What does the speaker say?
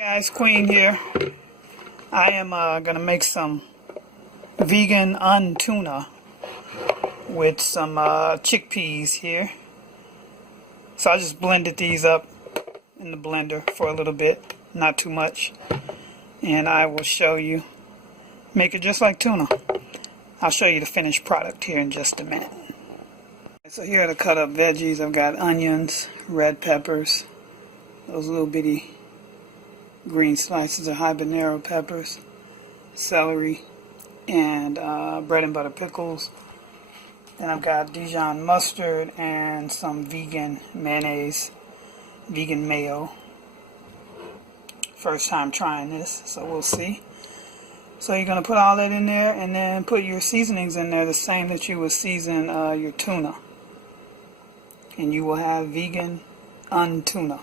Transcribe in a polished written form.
Guys, Queen here. I am gonna make some vegan UNtuna with some chickpeas here. So I just blended these up in the blender for a little bit, not too much, and I will show you. Make it just like tuna. I'll show you the finished product here in just a minute. So here are the cut up veggies. I've got onions, red peppers, those little bitty green slices of habanero peppers, celery, and bread and butter pickles. Then I've got Dijon mustard and some vegan mayonnaise, vegan mayo. First time trying this, so we'll see. So you're going to put all that in there and then put your seasonings in there, the same that you would season your tuna. And you will have vegan UNtuna.